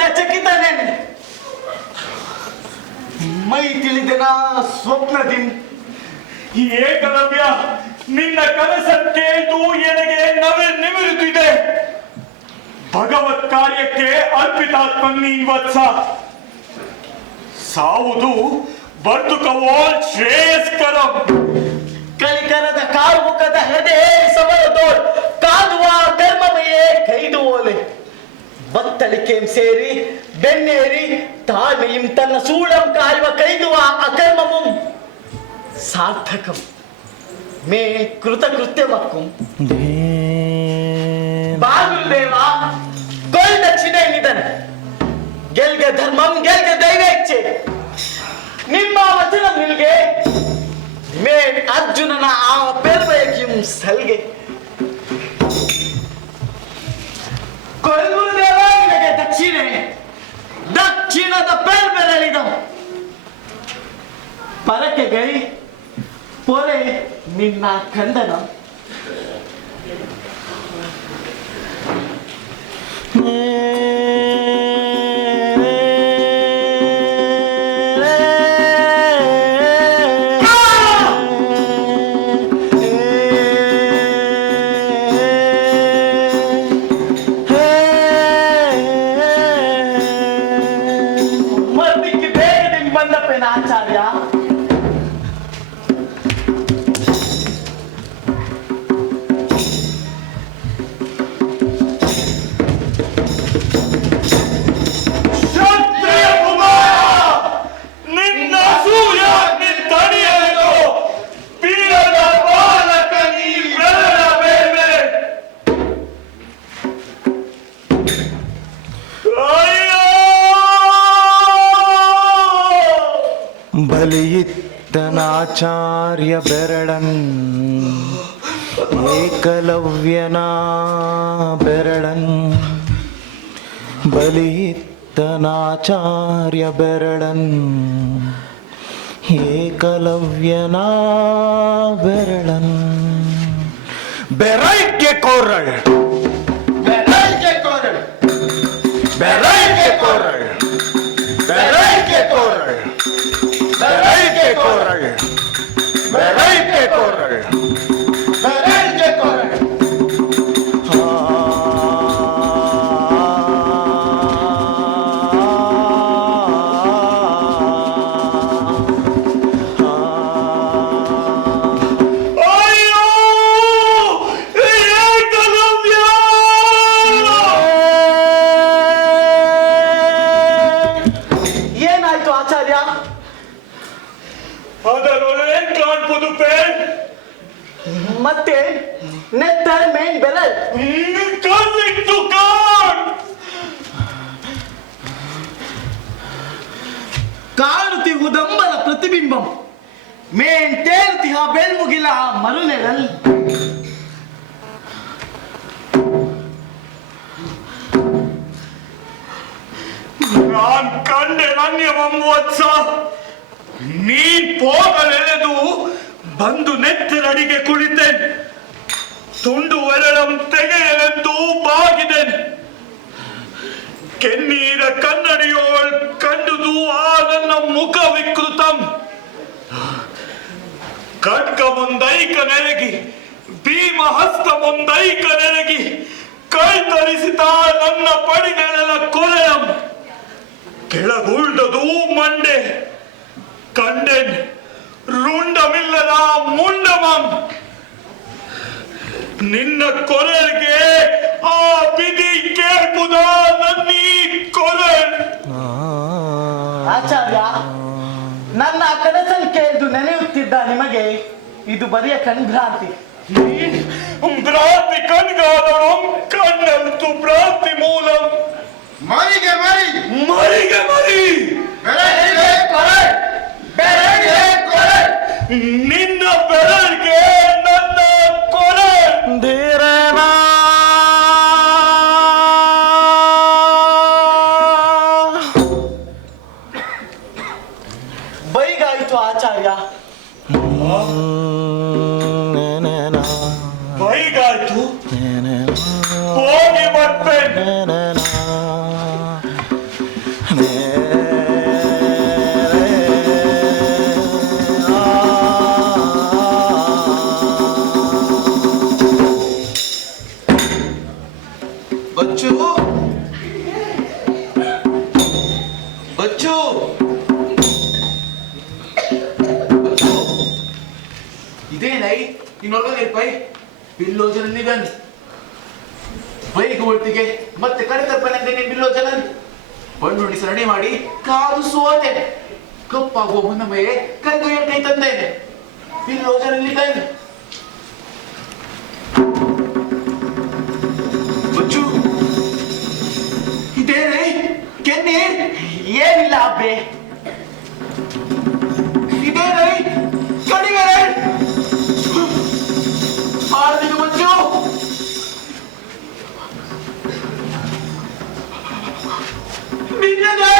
ಕಂಡ ಚಕಿತನೇನೆ ಮೈ ತಿಳಿದನ ಸ್ವಪ್ನದಿ ಏಕಲವ್ಯ ನಿನ್ನ ಕನಸಕ್ಕೆ ತೂ ಎನಗೆ ನವೆ ನಿಮಿರುತ್ತಿದೆ. ಭಗವತ್ ಕಾರ್ಯಕ್ಕೆ ಅರ್ಪಿತಾತ್ಮ ನೀನ್ ವತ್ಸ. ಸಾವುದು ಬದುಕವೋ ಶ್ರೇಯಸ್ಕರಂ. ಕಲಿಕರದ ಕಾರುಮುಖದ ಹೃದಯ ಸಮರದೋಳ್ ಬತ್ತಳಿಕೆಂ ಸೇರಿ ಬೆನ್ನೇರಿ ತಾಳ್ಮೆയും ತನ್ನ ಸೂಳಂ ಕಾಯುವ ಕೈದುವ ಅಕರ್ಮಮಂ. ಸಾರ್ಥಕಂ. ಮೇ ಕೃತಕೃತ್ಯಮಕ್ಕುಂ. ಬಾಗುಲ್ದೇವ ಕೊಲ್ ದಕ್ಷಿಣೆ ನಿಧನ. ಗೆಲ್ಗೆ ಧರ್ಮಂ ಗೆಲ್ಗೆ ದೈವ ಇಚ್ಛೆ. ನಿಮ್ಮ ವಚನ ನಿಲ್ಗೆ ಮೇ ಅರ್ಜುನನ ಆ ಪೆರ್ಬಯಕಿಂ ಸಲ್ಗೆ. ಕೊಲ್ಗುರುದೇವ ನಿನಗೆ ದಕ್ಷಿಣೆ. ದಕ್ಷಿಣದ ಪೆರ್ಬೆರಳಿದ. ಪರಕ್ಕೆ ಗೈ ಪೊರೆ ನಿನ್ನ ಕಂದನ. ಮರ್ದಿಕ್ಕೆ bathtub, y'all. आर्यबेरडन् एकलव्यनाबेरडन् बलितनाचार्यबेरडन् एकलव्यनाबेरडन् बेरल के कोरल बेरल के कोरल के के के ಕೋರಳ್ ಬೆರೈಗೆ ಮತ್ತೆ ನೆತ್ತರ್ ಮೇನ್ ಬೆರಳ್ ಕಣ್ಣಿಟ್ಟು ಕಾಣ್ ಉದಂಬರ ಪ್ರತಿಬಿಂಬಂ. ಮೇನ್ ತೇರುತಿಹ ಬೆಳ್ಮುಗಿಲ ಮರುನೆರಲ್. ನಾನ್ ಕಂಡೆ ನನ್ಯವತ್ಸ ನೀನ್ ಪೋಗಲೆಳೆದು ಬಂದು ನೆತ್ತರಡಿಗೆ ಕುಳಿತೇನೆ. ತುಂಡು ಒರಳಂ ತೆಗೆಯಲೆಂದು ಬಾಗಿದೆನೆ. ಕೆನ್ನೀರ ಕನ್ನಡಿಯೋಳ್ ಕಂಡುದು ಆ ನನ್ನ ಮುಖ ವಿಕೃತಂ. ಖಡ್ಗ ಮುಂದೈಕ ನೆರಗಿ ಭೀಮ ಹಸ್ತ ಮುಂದೈಕ ನೆರಗಿ ಕೈ ತರಿಸಿದ ನನ್ನ ಪಡಿನೆಲ ಕೊಲೆಯಂ. ಕೆಳಗುಳ್ದದು ಮಂಡೆ ಕಂಡೆನ್ ರುಂಡಮಿಲ್ಲದ முண்டமம் ನಿನ್ನ ಕೊರಳಿಗೆ ಆ ಬಿದಿ ಕೇಳ್ಬುದ ನನ್ನಿ ಕೊರಳ್ ಆಚಾರ್ಯ ನನ್ನ ಕನಸನ್ನು ಕೇಳಿದು ನೆನೆಯುತ್ತಿದ್ದ ನಿಮಗೆ ಇದು ಬರಿಯ ಕಣ್ಭ್ರಾಂತಿ. ಭ್ರಾಂತಿ ಕಣ್ಗಾದಳು ಕಣ್ಣಂತು ಭ್ರಾಂತಿ ಮೂಲಂ. ಮರಿಗೆ ಮರಿ. ಮರಿಗೆ ಮರಿ. ಕೊರಳ್ ನಿನ್ನ ಬೆಳಗ್ಗೆ ನನ್ನ ಕೊಲೆ. ಧೀರನಾ ಬೈಗಾಯಿತು ಆಚಾರ್ಯ. ಬೈಗಾಯ್ತು. ಹೋಗಿ ಬರ್ತೇನೆ ಬಿಲ್ಲೋಜನಲ್ಲಿಗನ್ ಬೈಕ್ ಒಟ್ಟಿಗೆ ಮತ್ತೆ ಬಿಲ್ಲೋ ಬಿಲ್ಲೋಜನನ್ ಬಣ್ಣುಣಿಸಿ ಸರಣಿ ಮಾಡಿ ಕಾಲು ಸೋತೆ ಕಪ್ಪಾಗುವ ಮುನ್ನ ಮೇಲೆ ಕರೆದು ಕೈ ತಂದೇನೆ. ಬಿಲ್ಲೋಜನಲ್ಲಿಗನ್ ಬಚ್ಚು. ಇದೇನೆ? ಕೆನ್ನೆ? ಏನಿಲ್ಲ ಅಬ್ಬೆ. ಇದೇನೆ? ಕಡಿಗರೆ 明天的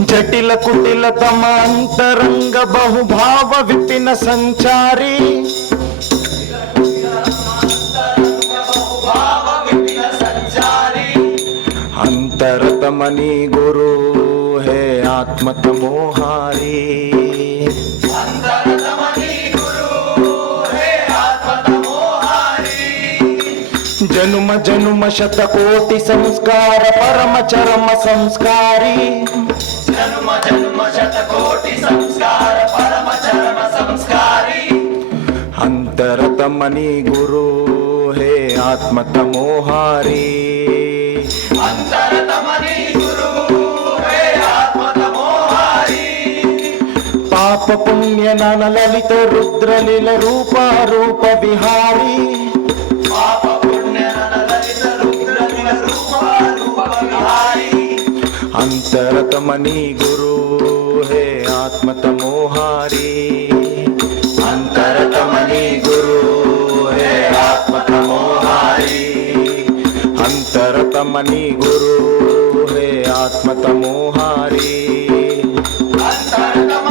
जटिल कुटिल तमांतरंग बहुभाव विपिन संचारी। अंतरतमनी गुरु है आत्मतमोहारी जनुम जनुम शतकोटि संस्कार परम चरम संस्कारी। మణి గురు హే ఆత్మతమోహారి. పాప పుణ్య ననలలిత రుద్రలీల రూప రూప విహారీ. అంతరతమణి గురు ఆత్మతమ నీ గురు హే ఆత్మతమోహారీ అంతరతమ